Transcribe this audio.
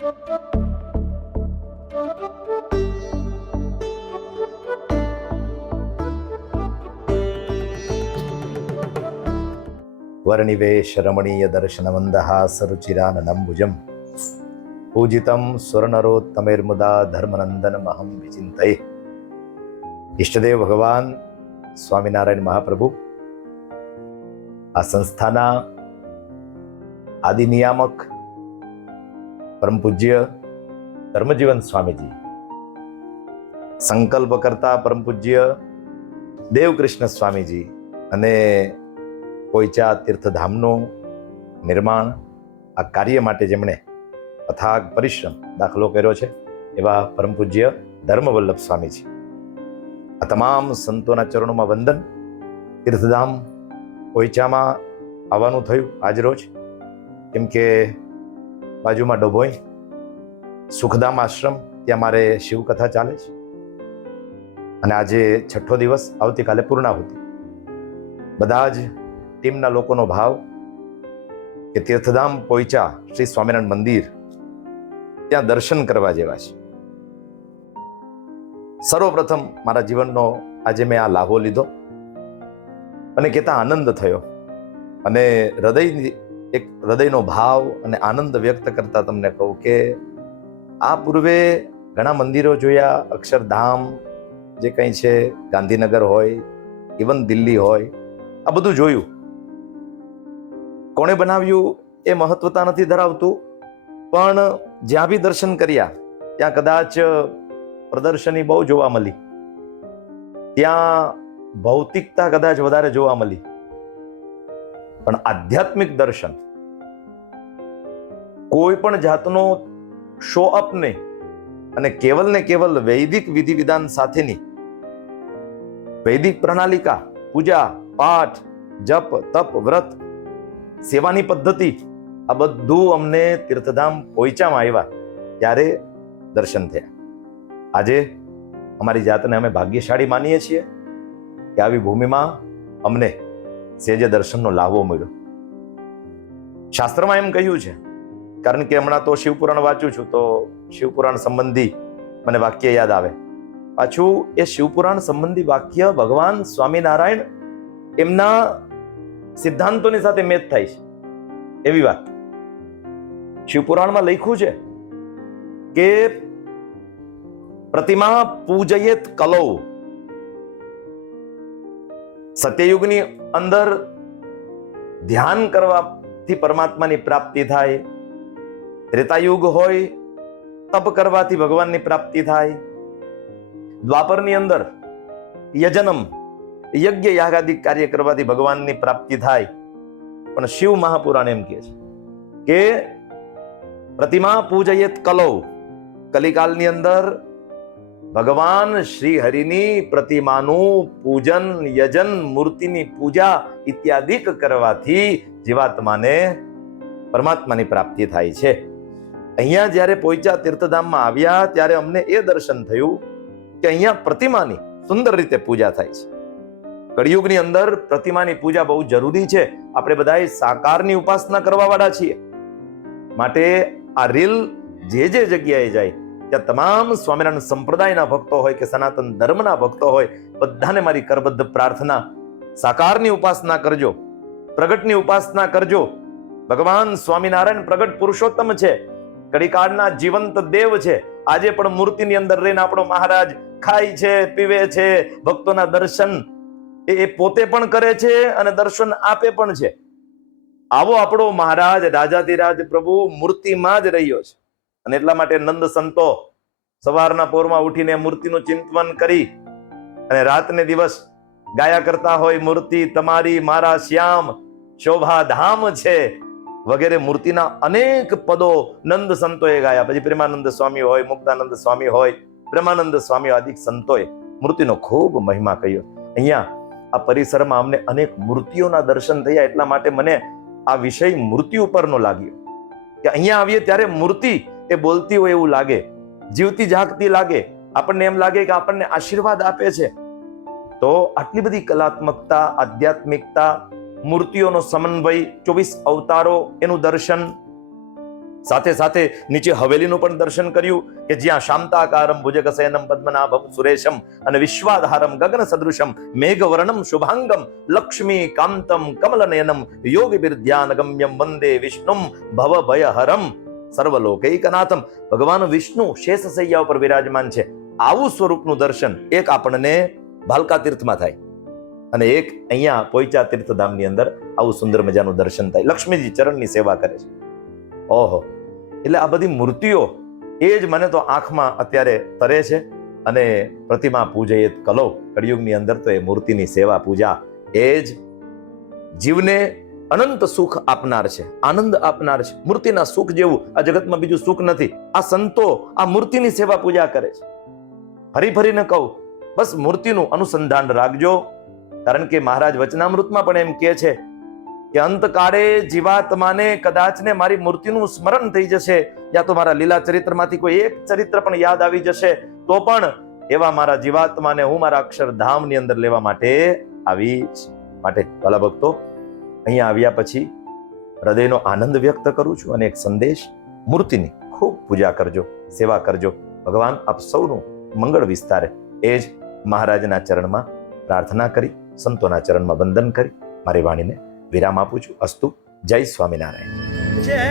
વર્ણિવેશ રમણીય દર્શનમંદહાસરુચિરાનનંબુજમ પૂજિતમ સુરનરોત્તમૈર્મુદા ધર્મનંદનમહં વિચિંતયે. ઈષ્ટદેવ ભગવાન સ્વામિનારાયણ મહાપ્રભુ આ સંસ્થાના આદિ નિયામક પરમ પૂજ્ય ધર્મજીવન સ્વામીજી, સંકલ્પ કરતા પરમ પૂજ્ય દેવકૃષ્ણ સ્વામીજી અને પોઈચા તીર્થધામનું નિર્માણ, આ કાર્ય માટે જેમણે અથાગ પરિશ્રમ દાખલો કર્યો છે એવા પરમ પૂજ્ય ધર્મવલ્લભ સ્વામીજી, આ તમામ સંતોના ચરણોમાં વંદન. તીર્થધામ પોઈચામાં આવવાનું થયું આજ રોજ, કેમ કે બાજુમાં ડભોઈ સુખધામ આશ્રમ, ત્યાં મારે શિવકથા ચાલે છે અને આજે 6ઠ્ઠો દિવસ, આવતીકાલે પૂર્ણાહુતિ. બધા જ ટીમના લોકોનો ભાવ કે તીર્થધામ પોઈચા શ્રી સ્વામિનારાયણ મંદિર ત્યાં દર્શન કરવા જેવા છે. સર્વપ્રથમ મારા જીવનનો આજે મેં આ લાભો લીધો અને કેતા આનંદ થયો અને હૃદયનો ભાવ અને આનંદ વ્યક્ત કરતા તમને કહું કે આ પૂર્વે ઘણા મંદિરો જોયા, અક્ષરધામ જે કંઈ છે, ગાંધીનગર હોય, ઇવન દિલ્હી હોય, આ બધું જોયું. કોણે બનાવ્યું એ મહત્વતા નથી ધરાવતું, પણ જ્યાં બી દર્શન કર્યા ત્યાં કદાચ પ્રદર્શની બહુ જોવા મળી, ત્યાં ભૌતિકતા કદાચ વધારે જોવા મળી, પણ આધ્યાત્મિક દર્શન, કોઈ પણ જાતનો શો અપ નહીં અને કેવલ ને કેવલ વૈદિક વિધિ વિધાન સાથેની વૈદિક પ્રણાલિકા, પૂજા પાઠ, જપ તપ વ્રત, સેવાની પદ્ધતિ, આ બધું અમને તીર્થધામ પોઈચામાં આવ્યા ત્યારે દર્શન થયા. આજે અમારી જાતને અમે ભાગ્યશાળી માનીએ છીએ કે આવી ભૂમિમાં અમને સેજે દર્શનનો લાભો મળ્યો. શાસ્ત્રમાં એમ કહ્યું છે, કારણ કે હમણાં તો શિવપુરાણ વાંચું છું તો શિવપુરાણ સંબંધી મને વાક્ય યાદ આવે. પાછું એ શિવપુરાણ સંબંધી વાક્ય ભગવાન સ્વામિનારાયણ એમના સિદ્ધાંતોની સાથે મેચ થાય છે એવી વાત. શિવપુરાણમાં લખ્યું છે કે પ્રતિમા પૂજયેત કલૌ. સત્યયુગની અંદર ધ્યાન કરવાથી પરમાત્માની પ્રાપ્તિ થાય, ત્રેતાયુગ હોય તપ કરવાથી ભગવાનની પ્રાપ્તિ થાય, દ્વાપરની અંદર યજનમ યજ્ઞ યાગાદિક કાર્ય કરવાથી ભગવાનની પ્રાપ્તિ થાય. પણ શિવ મહાપુરાણ એમ કહે છે કે પ્રતિમા પૂજયેત કલૌ. કલિકાલની અંદર ભગવાન શ્રી હરિની પ્રતિમાનું પૂજન, યજન, મૂર્તિની પૂજા ઇત્યાદિક કરવાથી જીવાત્માને પરમાત્માની પ્રાપ્તિ થાય છે. અહીંયા જ્યારે પોઈચા તીર્થધામમાં આવ્યા ત્યારે અમને એ દર્શન થયું કે અહીંયા પ્રતિમાની સુંદર રીતે પૂજા થાય છે. કળિયુગની અંદર પ્રતિમાની પૂજા બહુ જરૂરી છે. આપણે બધાએ સાકારની ઉપાસના કરવા વાળા છીએ, માટે આ રીલ જે જગ્યાએ જાય ત્યાં તમામ સ્વામિનારાયણ સંપ્રદાયના ભક્તો હોય કે સનાતન ધર્મના ભક્તો હોય, બધાને મારી કરબદ્ધ પ્રાર્થના, સાકારની ઉપાસના કરજો, પ્રગટની ઉપાસના કરજો. ભગવાન સ્વામિનારાયણ પ્રગટ પુરુષોત્તમ છે, કળીકાળના જીવંત દેવ છે. આજે પણ મૂર્તિની અંદર રહીને આપણો મહારાજ ખાય છે, પીવે છે, ભક્તોના દર્શન એ પોતે પણ કરે છે અને દર્શન આપે પણ છે. આવો આપણો મહારાજ રાજાધિરાજ પ્રભુ મૂર્તિમાં જ રહ્યો છે. અને એટલા માટે નંદ સંતો સવારના પોરમાં ઉઠીને મૂર્તિનું ચિંતન કરી અને રાતને દિવસ ગાયા કરતા હોય, મૂર્તિ તમારી મારા શ્યામ શોભા ધામ છે વગેરે મૂર્તિના અનેક પદો નંદ સંતોએ ગાયા. પછી પ્રેમાનંદ સ્વામી હોય, મુક્તાનંદ સ્વામી હોય, બ્રહ્માનંદ સ્વામી આદિ સંતોએ મૂર્તિનો ખૂબ મહિમા કહ્યો. અહીંયા આ પરિસરમાં અમને અનેક મૂર્તિઓના દર્શન થયા. એટલા માટે મને આ વિષય મૂર્તિ ઉપરનો લાગ્યો કે અહીંયા આવીએ ત્યારે મૂર્તિ એ બોલતી હોય એવું લાગે, જીવતી જાગતી લાગે, આપણને એમ લાગે કે આપણને આશીર્વાદ આપે છે. તો આટલી બધી કલાત્મકતા, આધ્યાત્મિકતા, મૂર્તિઓનો સમન્વય, 24 અવતારો, એનું દર્શન, સાથે સાથે નીચે હવેલીનું પણ દર્શન કર્યું કે જ્યાં શાંતાકારમ ભુજગશયનમ પદ્મનાભમ સુરેશમ અને વિશ્વાધારમ ગગન સદૃશમ મેઘવર્ણમ શુભાંગમ લક્ષ્મી કાંતમ કમલનયનમ યોગિર્ધ્યાનગમ્યમ વંદે વિષ્ણુમ ભવભયહરમ સર્વલોકૈકનાથમ. ભગવાન વિષ્ણુ શેષશૈયા ઉપર વિરાજમાન છે. આવું સ્વરૂપનું દર્શન એક આપણને ભાલકા તીર્થમાં થાય અને એક અહીંયા પોઈચા તીર્થધામની અંદર આવું સુંદર મજાનું દર્શન થાય. લક્ષ્મીજી ચરણની સેવા કરે છે. ઓહો, એટલે આ બધી મૂર્તિઓ એ જ મને તો આંખમાં અત્યારે તરે છે. અને પ્રતિમા પૂજયે કલો, કળિયુગની અંદર તો એ મૂર્તિની સેવા પૂજા એ જ જીવને અનંત સુખ આપનાર છે, આનંદ આપનાર છે. મૂર્તિના સુખ જેવું આ જગતમાં બીજું સુખ નથી. આ સંતો આ મૂર્તિની સેવા પૂજા કરે છે. ફરી ફરીને કહું, બસ મૂર્તિનું અનુસંધાન રાખજો. કારણ કે મહારાજ વચનામૃતમાં પણ એમ કહે છે કે અંતકાળે જીવાત્માને કદાચ ને મારી મૂર્તિનું સ્મરણ થઈ જશે, યા તો મારા લીલા ચરિત્રમાંથી કોઈ એક ચરિત્ર પણ યાદ આવી જશે, તો પણ એવા મારા જીવાત્માને હું મારા અક્ષરધામની અંદર લેવા માટે આવીશ. માટે વાલા ભક્તો, અહીંયા આવ્યા પછી હૃદયનો આનંદ વ્યક્ત કરું છું અને એક સંદેશ, મૂર્તિની ખૂબ પૂજા કરજો, સેવા કરજો. ભગવાન આપ સૌનું મંગળ વિસ્તારે એ જ મહારાજના ચરણમાં પ્રાર્થના કરી, સંતોના ચરણમાં વંદન કરી મારી વાણીને વિરામ આપું છું. અસ્તુ. જય સ્વામિનારાયણ. જય